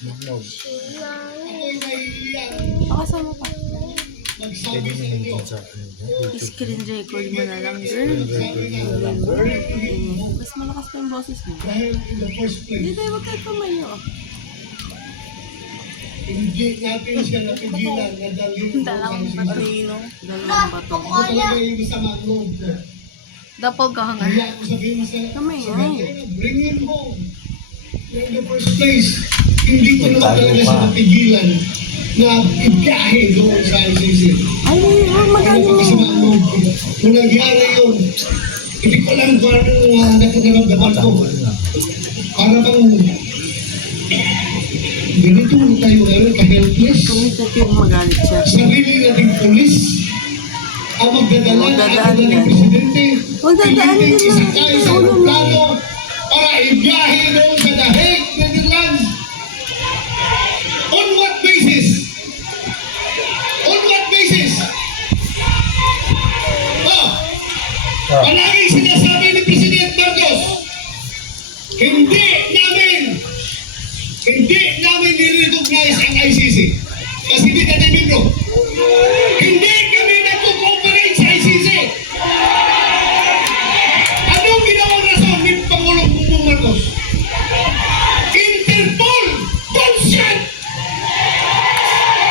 Mugmog. Pakasama pa. Pwede naman din sa YouTube. Screen record mo na lang, girl. Mas malakas pa yung boses mo. Hindi tayo, wag kayo tumayo. Hindi natin siya napigilan na dalhin Dalawang bato. Dalawang bato. Ako talaga yung isang loob ko. Doppelganger. Kaya ako sabihin sa Kamay, bringin mo. In the first place, hindi ko naman talaga siya napigilan na ibiyahe doon sa ICC. Ay, magano mo. Kasi loob ko. Nung nangyari yun, hindi ko lang kung anong nakaramdaman ko. Para bang ganito tayo ngayon, ka-helpless. Kumitot yung magalit siya. Sarili nating polis ang magdadala Magdadaan ng yan. presidente. Magdadaan Hindi din isakay na. sa Ulo mo. plano para ibiyahe doon sa The Hague, Netherlands. On what basis? On what basis? Oh, palaging sinasabi ni President Marcos, hindi namin nirecognize ang ICC. Kasi hindi natin membro. Hindi kami nag-cooperate sa ICC. Anong ginawang rason ni Pangulong Bongbong Marcos? Interpol! Bullshit!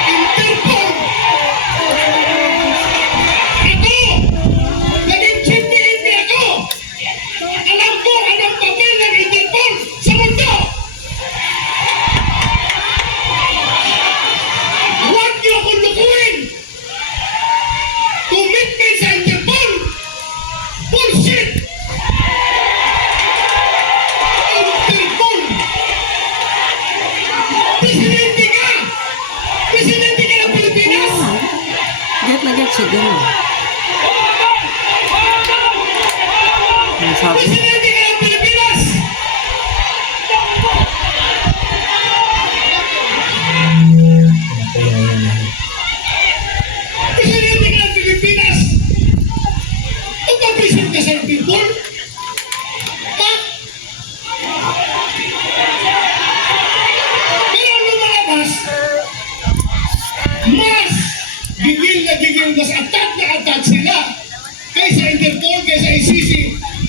Interpol! Ako! Naging champion ako! Alam ko anong papel ng Interpol sa mundo! Huwag niyo akong lukuhin! Commitment sa Interpol! Bullshit! Interpol! Presidente ka! Presidente ka ng Pilipinas! Get na get siya din. Ang sabi. Presidente ka ng Pilipinas! Presidente ka ng Pilipinas! Magpapresent ka sa Interpol? Ha? Pero lumalabas, mas gigil, mas atat na atat sila kaysa Interpol, kaysa ICC.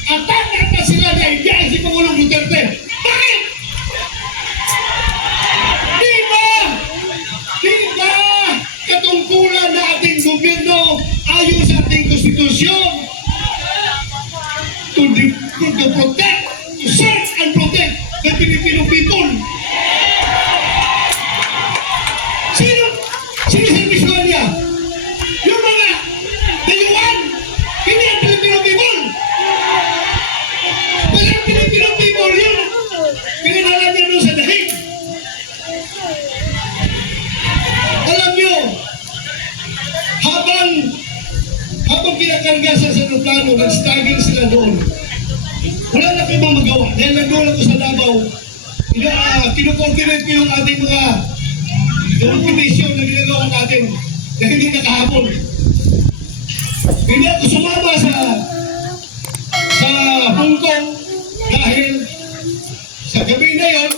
Atat na atat sila na ibiyahe si Pangulong Duterte. Bakit? Di ba katungkulan na ating gobyerno ayon sa ating konstitusyon to protect, to serve and protect the Filipino people? Siniservisyohan niya yung mga dayuhan, hindi ang Filipino people. Wala ang Filipino people yun. Pinadala niya doon sa dahig. Alam niyo, habang kinakarga sa aeroplano, nag-struggle sila doon. Wala na kayo mga magawa. Dahil nandun ako sa Davao, kinukoordinate ko yung ating mga documentation na ginagawa natin dahil hindi nakahabol. Hindi ako sumama sa Hong Kong dahil sa gabi na yon,